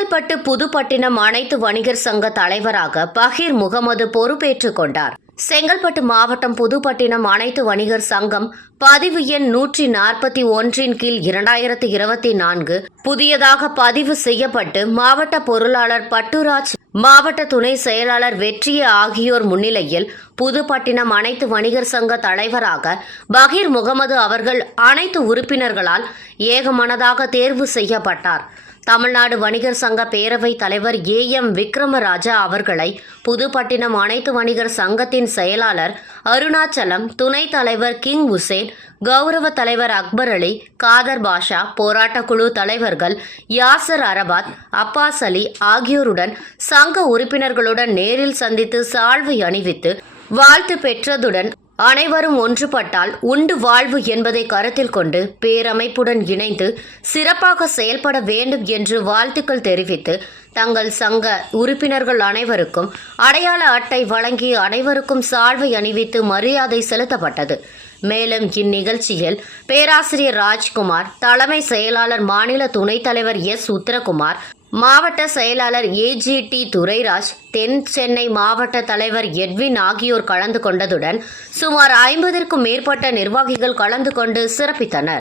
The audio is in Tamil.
செங்கல்பட்டு புதுப்பட்டினம் அனைத்து வணிகர் சங்க தலைவராக பகீர் முகமது பொறுப்பேற்றுக் கொண்டார். செங்கல்பட்டு மாவட்டம் புதுப்பட்டினம் அனைத்து வணிகர் சங்கம் பதிவு எண் 141 கீழ் 2024 புதியதாக பதிவு செய்யப்பட்டு மாவட்ட பொருளாளர் பட்டுராஜ், மாவட்ட துணை செயலாளர் வெற்றிய ஆகியோர் முன்னிலையில் புதுப்பட்டினம் அனைத்து வணிகர் சங்க தலைவராக பகீர் முகமது அவர்கள் அனைத்து உறுப்பினர்களால் ஏகமனதாக தேர்வு செய்யப்பட்டார். தமிழ்நாடு வணிகர் சங்க பேரவைத் தலைவர் AM விக்ரமராஜா அவர்களை புதுப்பட்டினம் அனைத்து வணிகர் சங்கத்தின் செயலாளர் அருணாச்சலம், துணைத் தலைவர் கிங் உசேன், கௌரவ தலைவர் அக்பர் அலி, காதர் பாஷா, போராட்ட குழு தலைவர்கள் யாசர் அரபாத், அப்பாஸ் அலி ஆகியோருடன் சங்க உறுப்பினர்களுடன் நேரில் சந்தித்து சால்வை அணிவித்து வாழ்த்து பெற்றதுடன் அனைவரும் ஒன்றுபட்டால் உண்டு வாழ்வு என்பதை கருத்தில் கொண்டு பேரமைப்புடன் இணைந்து சிறப்பாக செயல்பட வேண்டும் என்று வாழ்த்துக்கள் தெரிவித்து தங்கள் சங்க உறுப்பினர்கள் அனைவருக்கும் அடையாள அட்டை வழங்கி அனைவருக்கும் சால்வை அணிவித்து மரியாதை செலுத்தப்பட்டது. மேலும் இந்நிகழ்ச்சியில் பேராசிரியர் ராஜ்குமார், தலைமை செயலாளர் மாநில துணைத் தலைவர் S. உத்தரகுமார், மாவட்ட செயலாளர் AGT துரைராஜ், தென் சென்னை மாவட்ட தலைவர் எட்வின் ஆகியோர் கலந்து கொண்டதுடன் சுமார் 50க்கும் மேற்பட்ட நிர்வாகிகள் கலந்து கொண்டு சிறப்பித்தனர்.